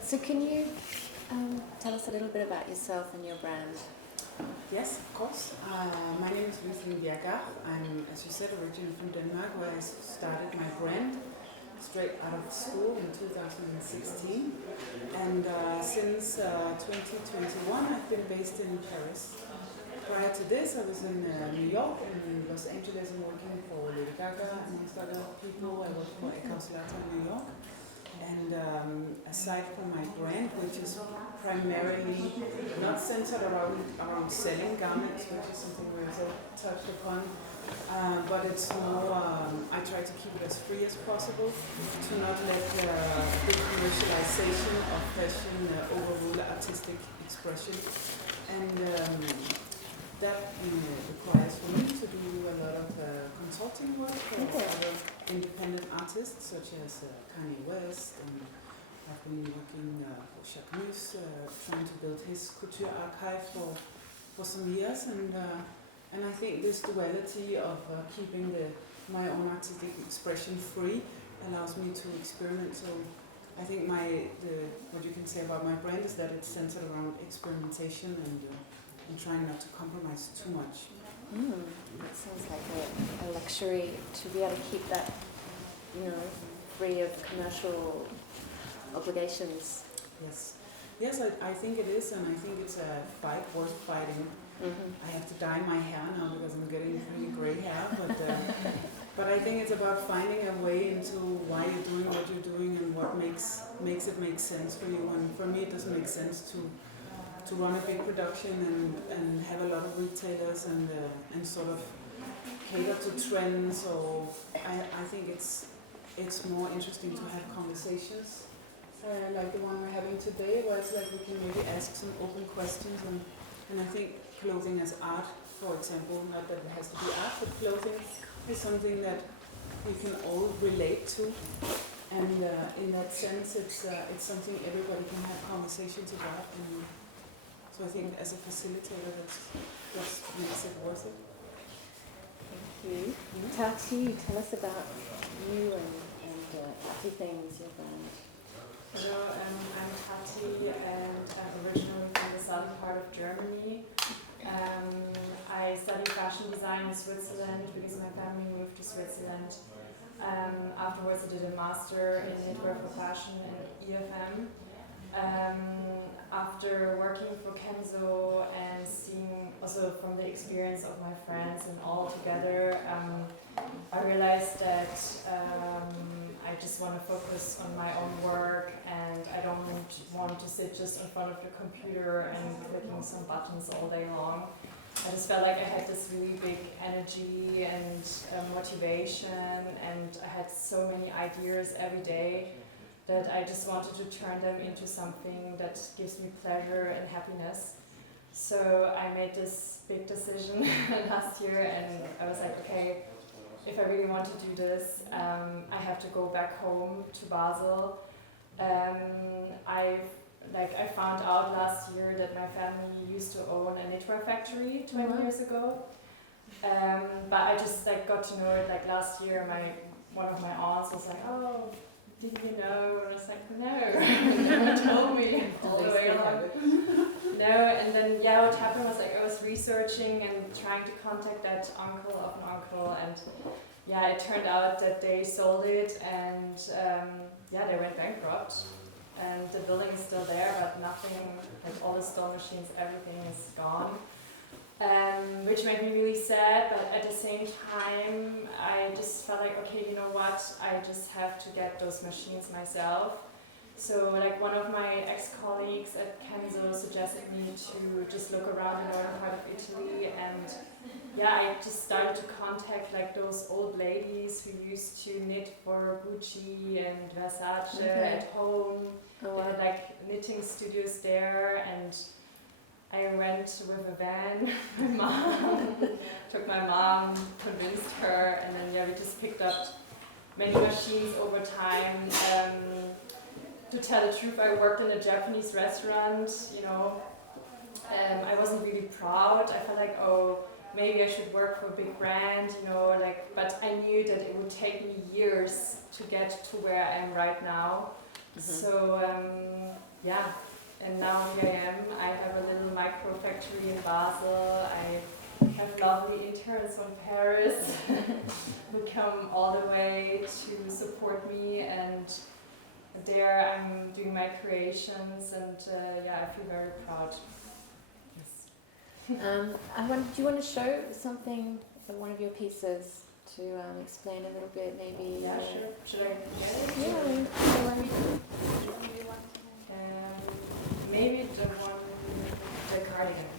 So can you tell us a little bit about yourself and your brand? Yes, of course. My name is Louise Lyngh Bjerregaard. I'm, as you said, originally from Denmark, where I started my brand straight out of school in 2016. And since 2021, I've been based in Paris. Prior to this, I was in New York and Los Angeles and working for Lady Gaga, amongst other people. I worked for culturel in New York. And aside from my brand, which is primarily not centered around selling garments, which is something we also touched upon, but it's more, I try to keep it as free as possible, to not let the commercialization of fashion overrule artistic expression. And that requires for me to do a lot of consulting work for other independent artists such as Kanye West, and I've been working for Jacques Mus, trying to build his couture archive for some years, and I think this duality of keeping my own artistic expression free allows me to experiment. So I think what you can say about my brand is that it's centered around experimentation and trying not to compromise too much. That sounds like a luxury to be able to keep that, free of commercial obligations. Yes, I think it is, and I think it's a fight worth fighting. I have to dye my hair now because I'm getting really grey hair, but I think it's about finding a way into why you're doing what you're doing and what makes it make sense for you. And for me, it doesn't make sense to run a big production and have a lot of retailers and sort of cater to trends. So I think it's more interesting to have conversations like the one we're having today, where it's like we can maybe ask some open questions, and I think clothing as art, for example, not that it has to be art, but clothing is something that we can all relate to, and in that sense it's something everybody can have conversations about. And so I think as a facilitator, that's makes it worth it. Thank you. Tati, tell us about you and Tati Things, your brand. Hello, I'm Tati, and I'm originally from the southern part of Germany. I studied fashion design in Switzerland because my family moved to Switzerland. Afterwards I did a master in knitwear for fashion in EFM. After working for Kenzo and seeing also from the experience of my friends and all together, I realized that I just want to focus on my own work, and I don't want to sit just in front of the computer and clicking some buttons all day long. I just felt like I had this really big energy and motivation, and I had so many ideas every day that I just wanted to turn them into something that gives me pleasure and happiness. So I made this big decision last year, and I was like, okay, if I really want to do this, I have to go back home to Basel. I found out last year that my family used to own a knitwear factory 20 years ago. But I just got to know it last year. One of my aunts was like, "Oh, did you know?" And I was like, "No, no one told me all the way along." No, and then what happened was I was researching and trying to contact that uncle of an uncle, and it turned out that they sold it, and they went bankrupt. And the building is still there, but nothing, all the stone machines, everything is gone. Which made me really sad, but at the same time, I just felt like, okay, you know what, I just have to get those machines myself. So one of my ex-colleagues at Kenzo suggested me to just look around the northern part of Italy, and I just started to contact those old ladies who used to knit for Gucci and Versace at home. They had knitting studios there, and I went with a van. My mom took my mom, convinced her, and then we just picked up many machines over time. To tell the truth, I worked in a Japanese restaurant. I wasn't really proud. I felt like, oh, maybe I should work for a big brand, but I knew that it would take me years to get to where I am right now. So yeah, and now here I am. I have a little micro factory in Basel. I have lovely interns from Paris who come all the way to support me, and there I'm doing my creations, and yeah, I feel very proud. Do you want to show something of one of your pieces to explain a little bit, maybe? Yeah, sure. Should I get it? Yeah, maybe the one, the cardigan.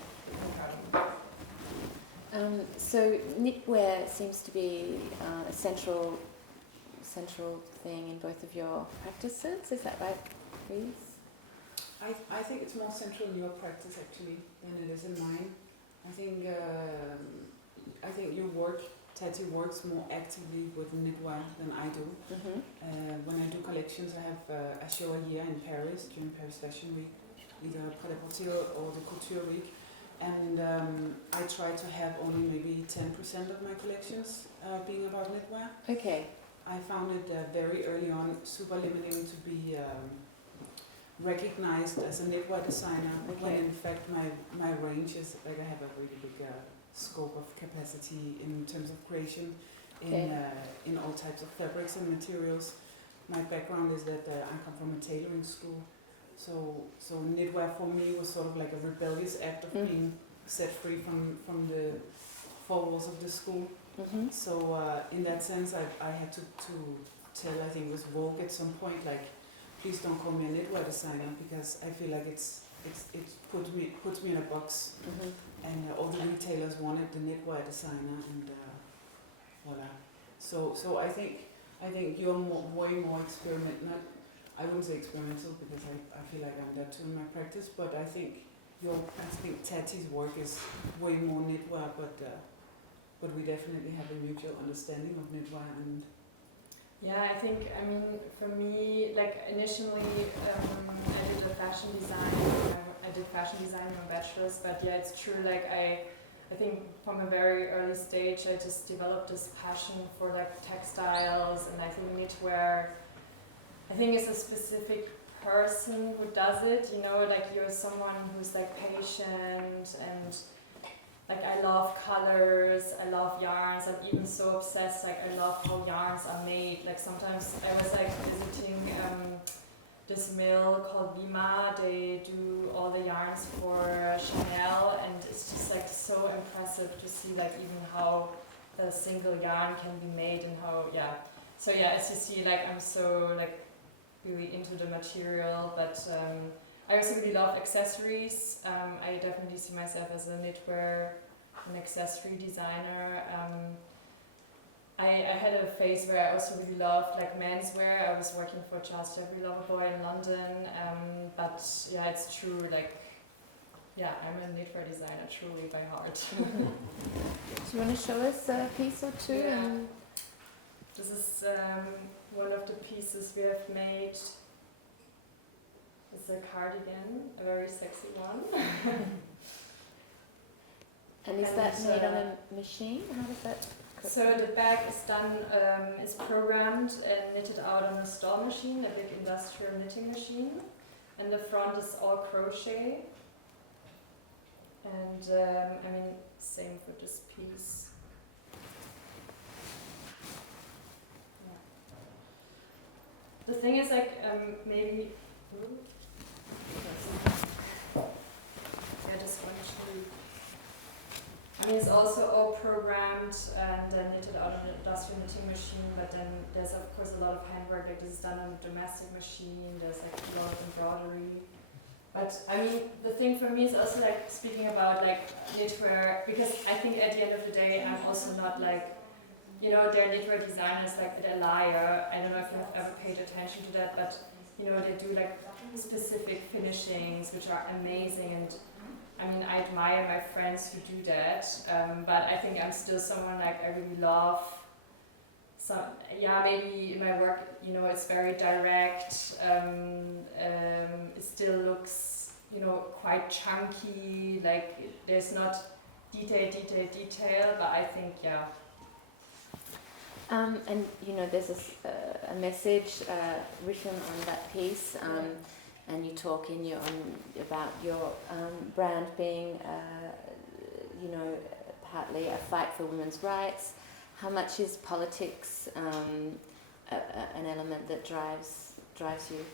So knitwear seems to be a central thing in both of your practices. Is that right, Louise? I think it's more central in your practice actually than it is in mine. I think your work, Tati, works more actively with knitwear than I do. When I do collections, I have a show a year in Paris during Paris Fashion Week, either prêt-à-porter or the couture week, and I try to have only maybe 10% of my collections being about knitwear. Okay. I found it very early on super limiting to be recognized as a knitwear designer, when in fact my range is like I have a really big scope of capacity in terms of creation in all types of fabrics and materials. My background is that I come from a tailoring school, so knitwear for me was sort of like a rebellious act of being set free from the four walls of the school. So in that sense, I had to tell, I think it was Vogue at some point, like, please don't call me a knitwear designer, because I feel like it puts me in a box, and all the retailers wanted the knitwear designer, and voila. So I think you're way more experimental. I wouldn't say experimental because I feel like I'm that too in my practice, but I think Tati's work is way more knitwear, but we definitely have a mutual understanding of knitwear. And yeah, I think, I mean, for me, like initially I did a fashion design. I did fashion design in my bachelor's, but yeah, it's true. Like I think from a very early stage, I just developed this passion for like textiles, and I think knitwear, I think it's a specific person who does it. You know, like you're someone who's like patient, and like I love colors, I love yarns. I'm even so obsessed, like I love how yarns are made. Like sometimes I was like visiting this mill called Vima. They do all the yarns for Chanel, and it's just like so impressive to see like even how a single yarn can be made, and how, yeah. So yeah, as you see, like I'm so like really into the material, but I also really love accessories. I definitely see myself as a knitwear and accessory designer. I had a phase where I also really loved like menswear. I was working for Charles Jeffrey Loverboy in London, but yeah, it's true, like, yeah, I'm a knitwear designer truly by heart. Do you want to show us a piece or two? Yeah. This is one of the pieces we have made. It's a cardigan, a very sexy one. And is that made on a machine? How does that cook? So the bag is done, is programmed and knitted out on a stall machine, a big industrial knitting machine. And the front is all crochet. And I mean, same for this piece. The thing is, like, maybe. I just want to. I mean, it's also all programmed and knitted out on an industrial knitting machine, but then there's, of course, a lot of handwork. Like, this is done on a domestic machine, there's like a lot of embroidery. But I mean, the thing for me is also like speaking about like knitwear, because I think at the end of the day, I'm also not like, you know, they're knitwear designers like at Atelier. I don't know if you have ever paid attention to that, but you know, they do like specific finishings which are amazing, and I mean, I admire my friends who do that, but I think I'm still someone like I really love some, yeah, maybe in my work, you know, it's very direct, it still looks, you know, quite chunky, like there's not detail, but I think, yeah. And you know, there's a message written on that piece, and you talk in your about your brand being, you know, partly a fight for women's rights. How much is politics an element that drives you?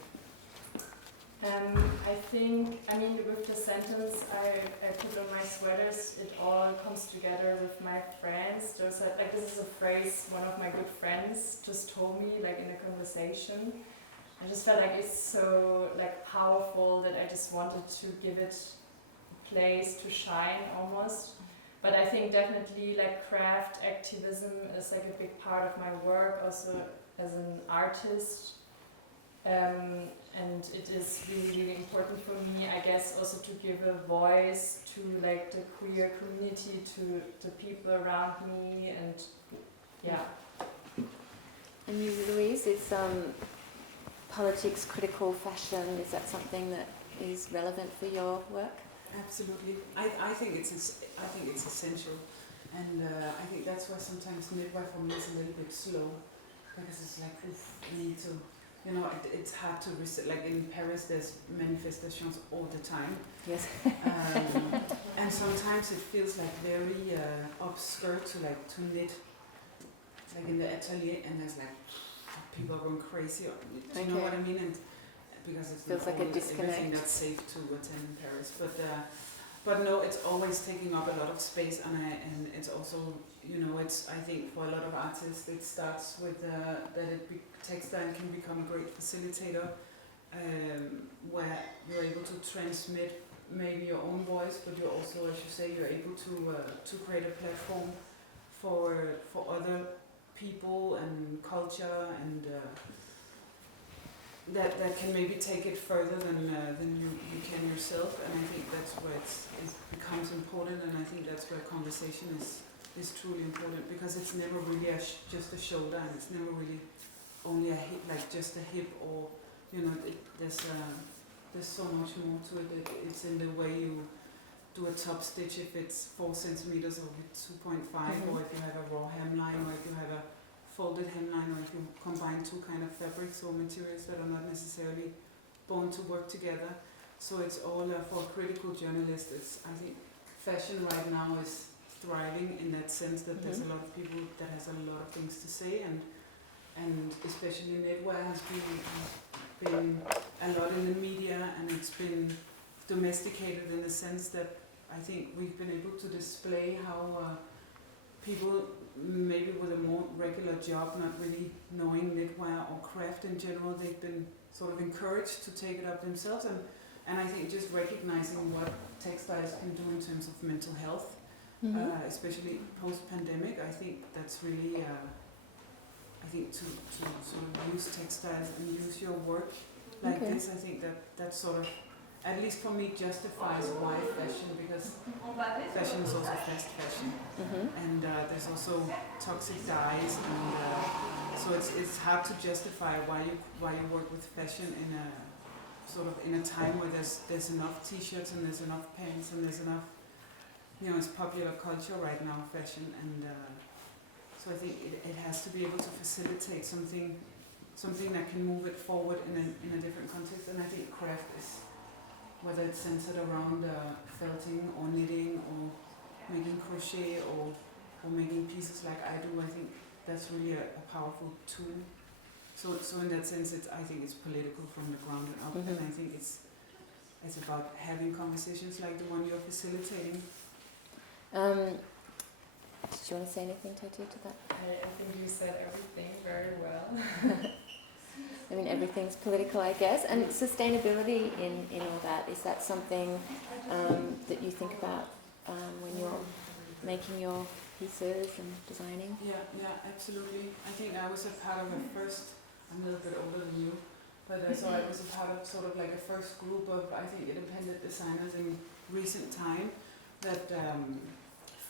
I think, I mean, with the sentence I put on my sweaters, it all comes together with my friends. There's like, this is a phrase one of my good friends just told me, like in a conversation. I just felt like it's so like powerful that I just wanted to give it a place to shine almost. But I think definitely like craft activism is like a big part of my work also as an artist. And it is really, really important for me, I guess, also to give a voice to like the queer community, to the people around me, and yeah. And you, Louise, is politics critical fashion? Is that something that is relevant for your work? Absolutely. I think it's essential, and I think that's why sometimes knitwear for me is a little bit slow, because it's like, oof, I need to. You know, it's hard to like in Paris there's manifestations all the time. Yes. And sometimes it feels like very obscure to knit, like in the atelier, and there's like people are going crazy. Do you know what I mean? And because it's feels not like a disconnect. everything that's safe to attend in Paris, but no, it's always taking up a lot of space, and it's also, you know, it's, I think for a lot of artists it starts with textile can become a great facilitator, where you're able to transmit maybe your own voice, but you're also, as you say, you're able to create a platform for other people and culture, and that can maybe take it further than you can yourself, and I think that's where it becomes important, and I think that's where conversation is truly important, because it's never really just a shoulder, and it's never really only a hip, like just a hip, or, you know, there's so much more to it. It's in the way you do a top stitch, if it's 4 centimeters or 2.5, or if you have a raw hemline, or if you have a folded hemline, or if you combine two kind of fabrics or materials that are not necessarily born to work together. So it's all for a critical journalist. I think fashion right now is thriving in that sense that there's a lot of people that has a lot of things to say, and especially knitwear has been a lot in the media, and it's been domesticated in the sense that I think we've been able to display how people maybe with a more regular job, not really knowing knitwear or craft in general, they've been sort of encouraged to take it up themselves, and I think just recognizing what textiles can do in terms of mental health, especially post-pandemic, I think that's really, I think to sort of use textiles and use your work like this, I think that sort of, at least for me, justifies why fashion, because fashion is also fast fashion, and there's also toxic dyes, and so it's hard to justify why you work with fashion in a sort of in a time where there's enough t-shirts and there's enough pants and there's enough, you know, it's popular culture right now, fashion, and so I think it has to be able to facilitate something that can move it forward in a different context, and I think craft is, whether it's centered around felting or knitting or making crochet or making pieces like I do, I think that's really a powerful tool. So in that sense, I think it's political from the ground up, and I think it's about having conversations like the one you're facilitating. Did you want to say anything, Tati, to that? I think you said everything very well. I mean, everything's political, I guess, and sustainability in all that, is that something that you think about when you're making your pieces and designing? Yeah, absolutely. I think I was a part of I'm a little bit older than you, but so I was a part of sort of like a first group of, I think, independent designers in recent time that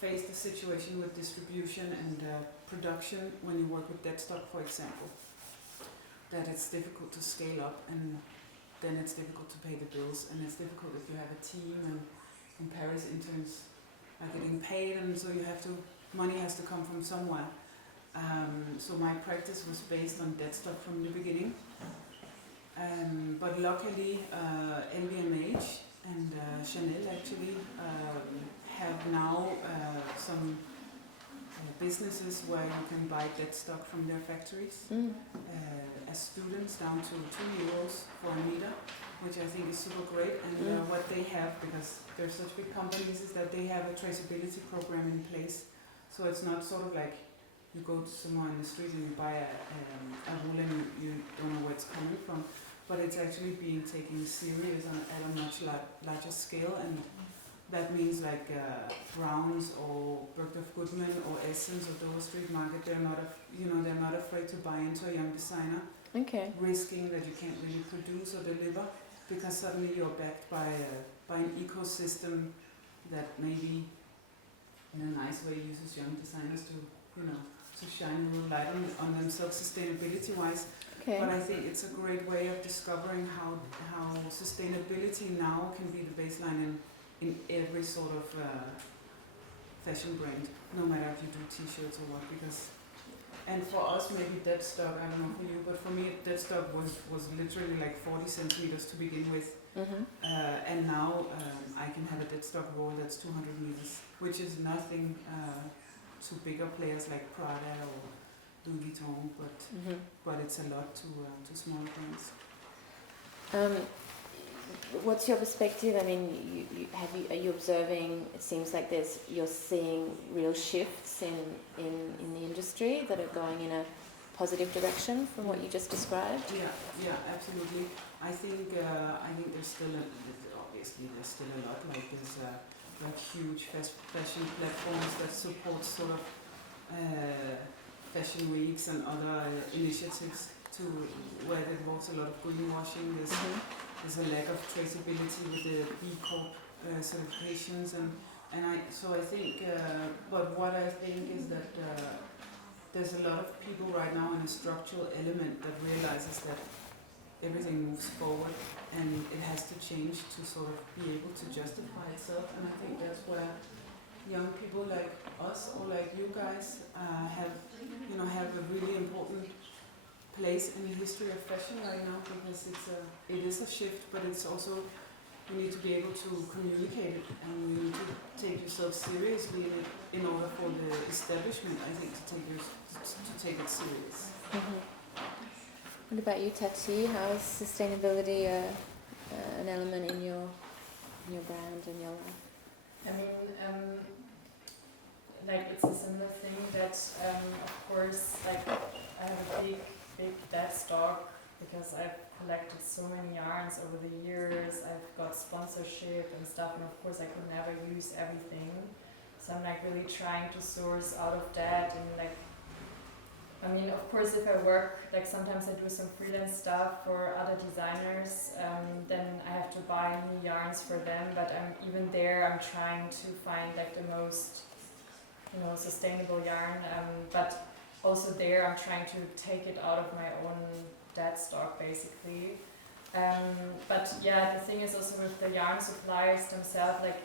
faced the situation with distribution and production when you work with dead stock, for example. That it's difficult to scale up, and then it's difficult to pay the bills, and it's difficult if you have a team, and in Paris interns are getting paid, and so money has to come from somewhere. So my practice was based on dead stock from the beginning. But luckily, LVMH and Chanel actually have now some businesses where you can buy dead stock from their factories as students down to €2 for a meter, which I think is super great. And what they have, because they're such big companies, is that they have a traceability program in place. So it's not sort of like you go to somewhere in the street and you buy a wool and you don't know where it's coming from, but it's actually being taken serious at a much larger scale, and that means like Browns or Bergdorf Goodman or Essence or Dover Street Market, they're not afraid to buy into a young designer, risking that you can't really produce or deliver, because suddenly you're backed by an ecosystem that maybe in a nice way uses young designers to shine a little light on themselves sustainability-wise. But I think it's a great way of discovering how sustainability now can be the baseline in every sort of fashion brand, no matter if you do t-shirts or what. And for us, maybe dead stock, I don't know for you, but for me, dead stock was literally like 40 centimeters to begin with. And now I can have a dead stock roll that's 200 meters, which is nothing to bigger players like Prada or Louis Vuitton, but it's a lot to small brands. What's your perspective? I mean, are you observing? It seems like you're seeing real shifts in the industry that are going in a positive direction from what you just described. Yeah, absolutely. I think there's still there's still a lot. Like there's like huge fashion platforms that support sort of fashion weeks and other initiatives to where there was a lot of greenwashing. There's a lack of traceability with the B Corp certifications, and I think, but what I think is that there's a lot of people right now in a structural element that realizes that everything moves forward and it has to change to sort of be able to justify itself, and I think that's where young people like us or like you guys have a really important place in the history of fashion right now, because it is a shift, but it's also, you need to be able to communicate it, and you need to take yourself seriously in order for the establishment, I think, to take it serious. What about you, Tati? How is sustainability an element in your brand and your life? I mean, like it's a similar thing that, of course, like I have a big dead stock because I've collected so many yarns over the years. I've got sponsorship and stuff, and of course I could never use everything. So I'm like really trying to source out of that, and like, I mean, of course, if I work, like sometimes I do some freelance stuff for other designers, then I have to buy new yarns for them, but even there I'm trying to find like the most, sustainable yarn, but also there I'm trying to take it out of my own dead stock basically. But yeah, the thing is also with the yarn suppliers themselves, like,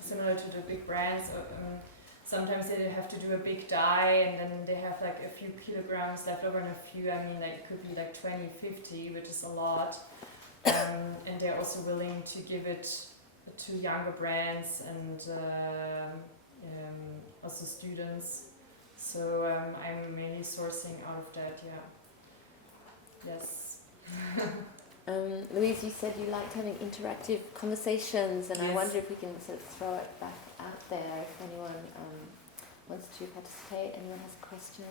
similar to the big brands, sometimes they have to do a big dye and then they have like a few kilograms left over, and like it could be like 20, 50, which is a lot. And they're also willing to give it to younger brands and also students. So I'm mainly sourcing out of that, Yes. Louise, you said you liked having interactive conversations, and Yes. I wonder if we can sort of throw it back out there if anyone wants to participate. Anyone has a question?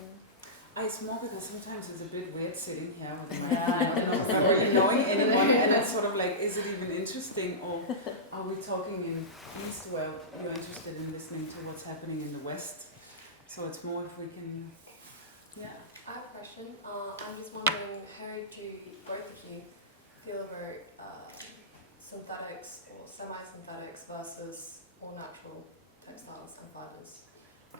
It's more because sometimes it's a bit weird sitting here with my not really knowing anyone, and it's sort of like, is it even interesting, or are we talking in East where you're interested in listening to what's happening in the West? So it's more if we can... Yeah, I have a question. I'm just wondering, how do both of you feel about synthetics or semi-synthetics versus all natural textiles and fibers?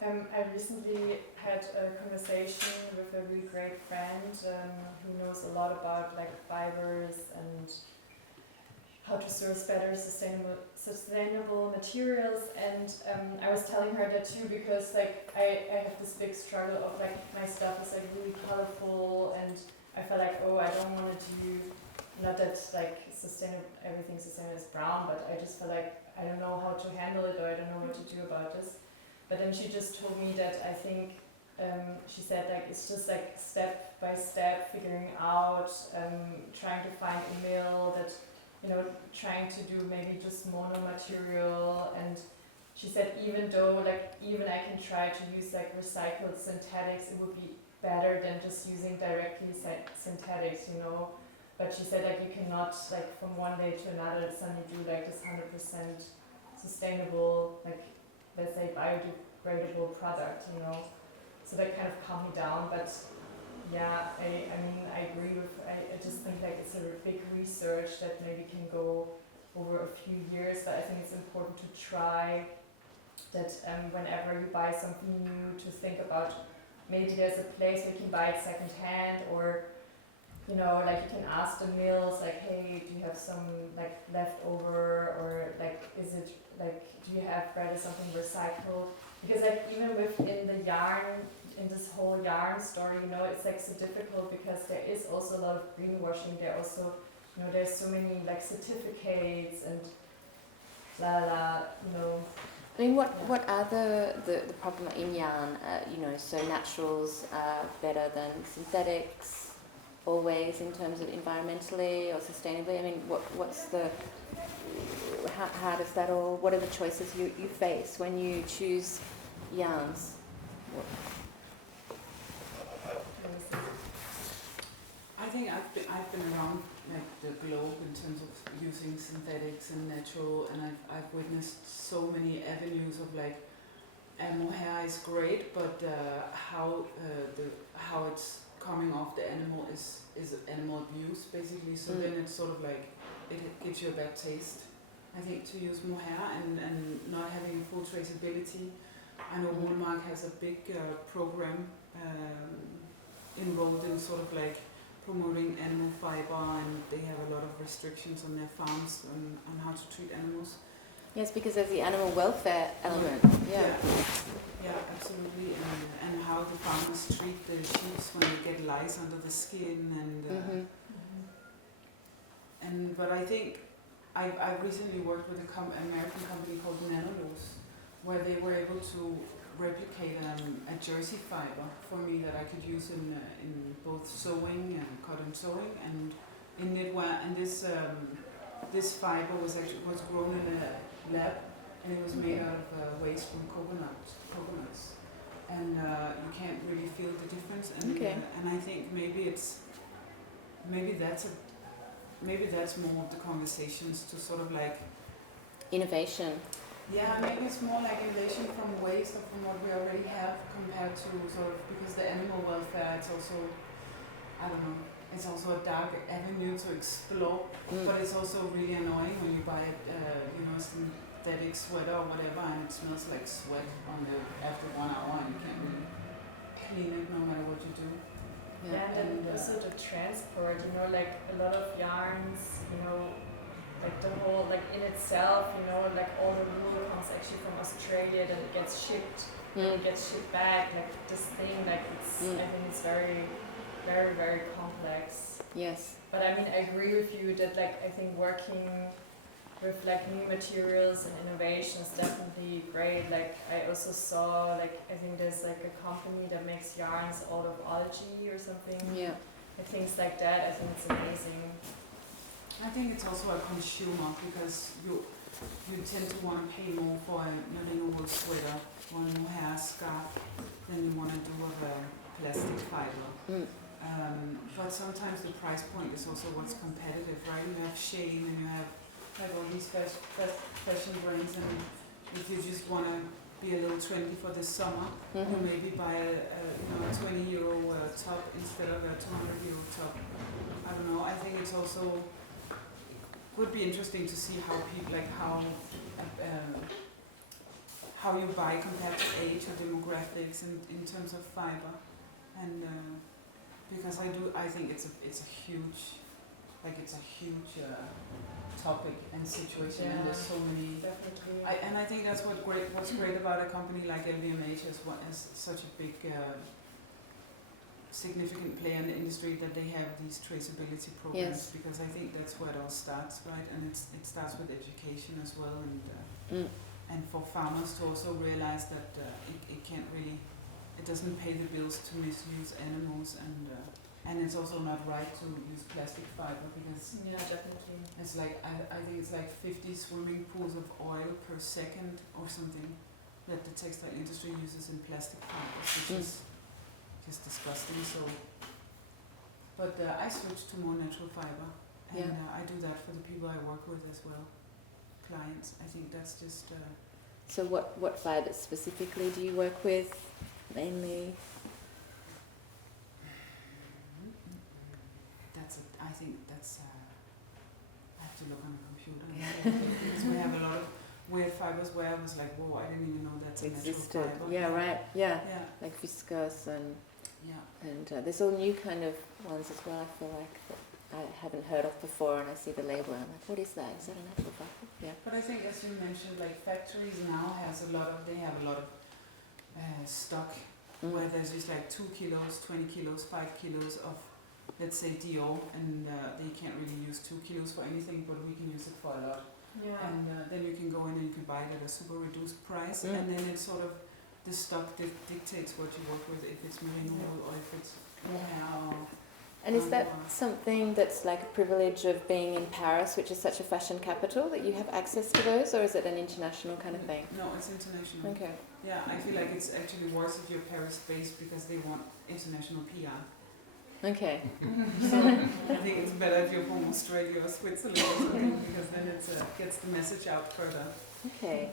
I recently had a conversation with a really great friend who knows a lot about like fibers and how to source better sustainable materials, and I was telling her that too, because like I have this big struggle of like my stuff is like really colorful, and I felt like, oh, I don't want to do, not that like everything sustainable is brown, but I just felt like I don't know how to handle it, or I don't know what to do about this. But then she just told me that I think she said like it's just like step by step figuring out, trying to find a mill that, you know, trying to do maybe just mono material. And she said even though like even I can try to use like recycled synthetics, it would be better than just using directly synthetics, you know. But she said like you cannot like from one day to another suddenly do like this 100% sustainable, like let's say biodegradable product, you know. So that kind of calmed me down. But yeah, I mean I agree with, I just think like it's a big research that maybe can go over a few years, but I think it's important to try that whenever you buy something new, to think about maybe there's a place where you can buy it second hand, or you know, like you can ask the mills like, hey, do you have some like leftover, or like is it like, do you have rather something recycled? Because like even within the yarn, in this whole yarn story, you know, it's like so difficult because there is also a lot of greenwashing. There also, you know, there's so many like certificates and la la, you know. I mean, what are the problem in yarn? You know, so naturals are better than synthetics, always in terms of environmentally or sustainably. I mean, what's the how does that all? What are the choices you face when you choose yarns? I think I've been around like the globe in terms of using synthetics and natural, and I've witnessed so many avenues of like mohair is great, but how it's coming off the animal is animal abuse basically. So then it's sort of like it gives you a bad taste, I think, to use mohair and not having full traceability. I know Walmart has a big program enrolled in sort of like promoting animal fiber, and they have a lot of restrictions on their farms on how to treat animals. Yes, because there's the animal welfare element. Yeah, absolutely, and how the farmers treat the sheep when they get lice under the skin, and but I think I recently worked with an American company called Nanolose, where they were able to replicate a jersey fiber for me that I could use in both sewing and cotton sewing and in knitwear. And this fiber was grown in a lab, and it was made out of waste from coconuts, and you can't really feel the difference. And I think maybe that's more of the conversations to sort of like innovation. Yeah, maybe it's more like innovation from waste or from what we already have compared to sort of, because the animal welfare, it's also, I don't know, it's also a dark avenue to explore, but it's also really annoying when you buy you know, synthetic sweater or whatever, and it smells like sweat after 1 hour, and you can't really clean it no matter what you do. Yeah, and then also the transport, you know, like a lot of yarns, you know, like the whole, like in itself, you know, like all the wool comes actually from Australia, then it gets shipped, then it gets shipped back, like this thing, like it's, I think it's very, very, very complex. Yes. But I mean, I agree with you that like, I think working with like new materials and innovation is definitely great. Like I also saw, like, I think there's like a company that makes yarns out of algae or something. Yeah. Like things like that, I think it's amazing. I think it's also a consumer, because you tend to want to pay more for a merino wool sweater or a mohair scarf than you want to do with a plastic fiber. But sometimes the price point is also what's competitive, right? You have Shane and you have all these fashion brands, and if you just want to be a little trendy for this summer, you maybe buy a 20 euro top instead of a 200 euro top. I don't know. I think it's also would be interesting to see how people, like how you buy compared to age or demographics in terms of fiber, and because I think it's a huge like it's a huge topic and situation, and there's so many. Definitely. I think that's what's great about a company like LVMH as such a big significant player in the industry, that they have these traceability programs, because I think that's where it all starts, right? And it starts with education as well, and for farmers to also realize that it can't really, it doesn't pay the bills to misuse animals, and it's also not right to use plastic fiber, because definitely. it's like I think it's like 50 swimming pools of oil per second or something that the textile industry uses in plastic fibers, which is just disgusting. So, but I switched to more natural fiber, and I do that for the people I work with as well, clients. I think that's just. So what fibers specifically do you work with, mainly? I think that's. I have to look on the computer. Because we have a lot of weird fibers where I was like, whoa, I didn't even know that's a natural fiber. Yeah, right. Yeah. Like viscose and there's all new kind of ones as well. I feel like that I haven't heard of before, and I see the label and I'm like, what is that? Is that a natural fiber? Yeah. But I think, as you mentioned, like factories now have a lot of stock where there's just like 2 kilos, 20 kilos, 5 kilos of, let's say, Dior, and they can't really use 2 kilos for anything, but we can use it for a lot. Yeah. And then you can go in and you can buy it at a super reduced price, and then it's sort of, the stock dictates what you work with, if it's merino or if it's hair. And is that something that's like a privilege of being in Paris, which is such a fashion capital, that you have access to those, or is it an international kind of thing? No, it's international. Okay. Yeah, I feel like it's actually worse if you're Paris-based, because they want international PR. Okay. So I think it's better if you're from Australia or Switzerland or something, because then it gets the message out further. Okay.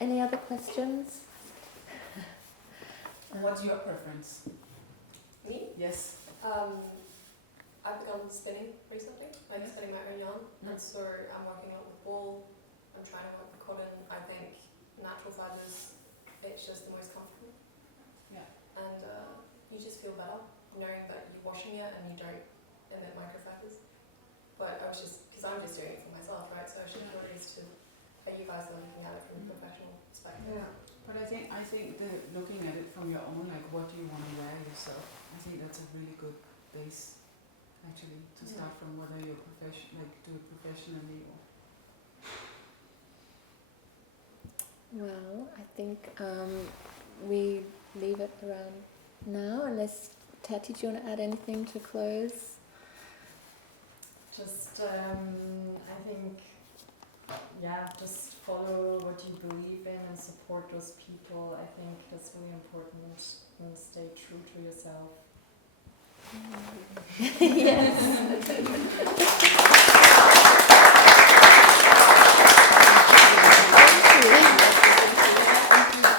Any other questions? What's your preference? Me? Yes. I've begun spinning recently, like spinning my own yarn, and so I'm working a lot with wool. I'm trying to work with cotton. I think natural fibers, it's just the most comfortable. Yeah. And you just feel better knowing that you're washing it and you don't emit microfibers. But I was just, because I'm just doing it for myself, right? So I was just curious to, are you guys looking at it from a professional perspective? Yeah. But I think looking at it from your own, like, what do you want to wear yourself? I think that's a really good base, actually, to start from, whether you're do it professionally or. Well, I think we leave it around now, unless, Tati, do you want to add anything to close? Just, I think, just follow what you believe in and support those people. I think that's really important, and stay true to yourself. Yes.